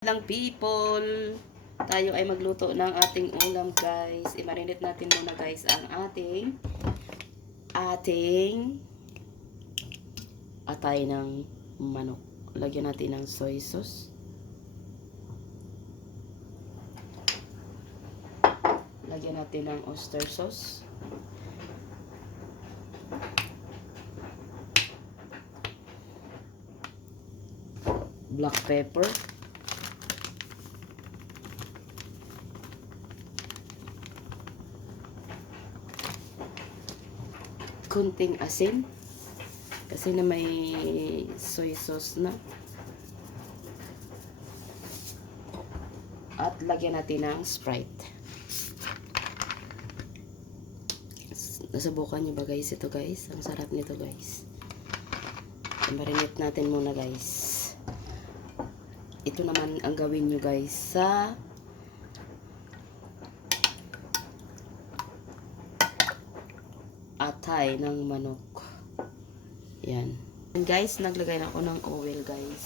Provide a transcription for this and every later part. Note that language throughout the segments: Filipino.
lang people, tayo ay magluto ng ating ulam guys. I-marinate natin muna guys ang ating ating atay ng manok. Lagyan natin ng soy sauce. Lagyan natin ng oyster sauce. Black pepper. Kunting asin. Kasi na may soy sauce na. At lagyan natin ng sprite. Nasubukan nyo ba guys ito guys? Ang sarap nito guys. Marinate natin muna guys. Ito naman ang gawin nyo guys sa atay ng manok. Yan. And guys, naglagay na ako ng oil guys.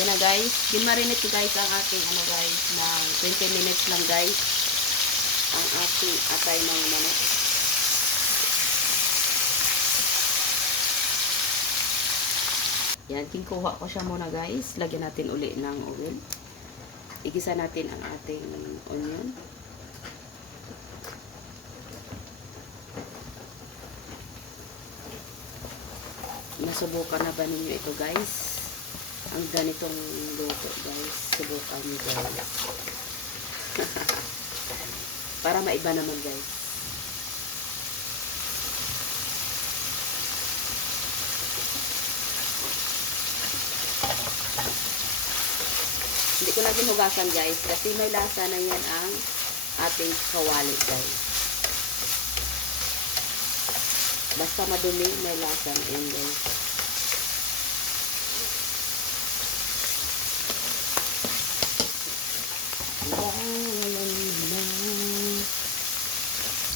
Yan na guys. Gimarinate ko guys ang ating ano guys ng 20 minutes lang guys. Ang ating atay ng manok. Yan, kinukuha ko siya muna guys. Lagyan natin uli ng oil. Igisa natin ang ating onion. Nasubukan na ba ninyo ito guys? Ang ganitong luto guys. Subukan nyo guys. Para maiba naman guys. Hindi ko na hinugasan guys kasi may lasa na yan ang ating kawali guys. Basta madumi, may lasa na yun guys.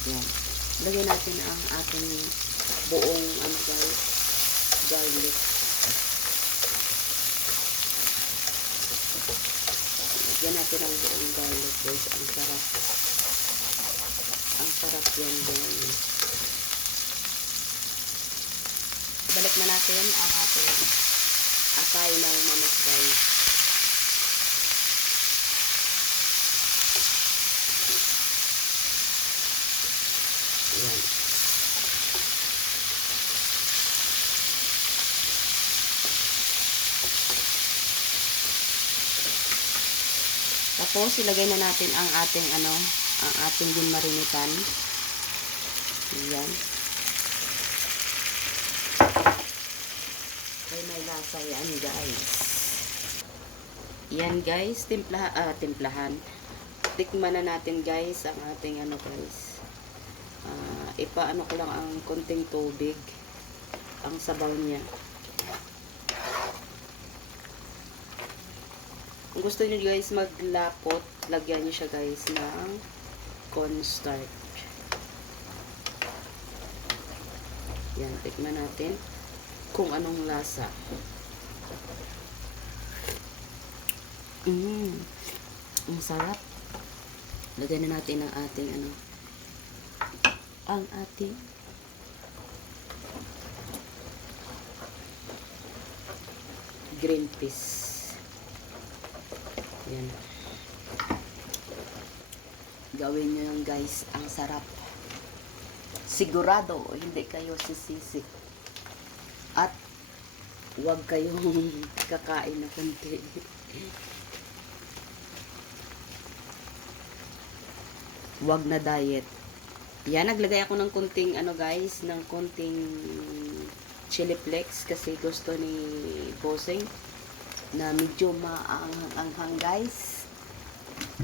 Yan. Lagyan natin ang ating buong ano guys, garlic. Lagyan natin ang buong garlic guys. Ang sarap. Ang sarap yan guys. Balik na natin ang ating atay ng manok guys. Tapos ilagay na natin ang ating ano, ang ating ginmarinitan. Ayan. Ay, may lasa yan, guys. Yan, guys. Timpla, ah, timplahan. Tikman na natin, guys, ang ating ano, guys. Ah, ipaano ko lang ang konting tubig. Ang sabaw niya. Kung gusto niyo guys maglapot, lagyan niyo siya guys ng cornstarch. Yan, tikman natin kung anong lasa. Mmm. Ang sarap. Lagyan na natin ang ating ano. Ang ating green peas. Yan. Gawin nyo lang guys. Ang sarap. Sigurado, hindi kayo sisisi. At huwag kayong kakain na kunti. Huwag na diet. Yan, naglagay ako ng kunting, ano guys, ng kunting chili flakes kasi gusto ni Boseng na medyo maanghang guys.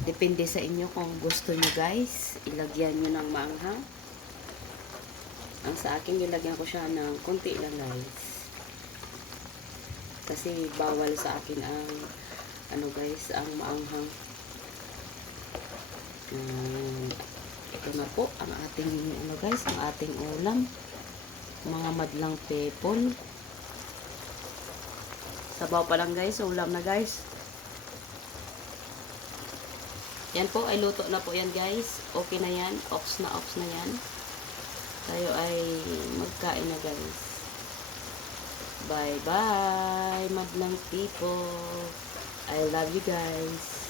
Depende sa inyo kung gusto nyo guys. Ilagyan nyo ng maanghang. Ang sa akin, nilagyan ko siya ng konti lang guys. Kasi bawal sa akin ang ano guys, ang maanghang. Um, ito na po ang ating ano guys, ang ating ulam. Mga madlang pepon. Sabaw pa lang guys, ulam na guys. Yan po, ay luto na po yan guys. Okay na yan. Ops na ops na yan. Tayo ay magkain na guys. Bye bye, madlang people. I love you guys.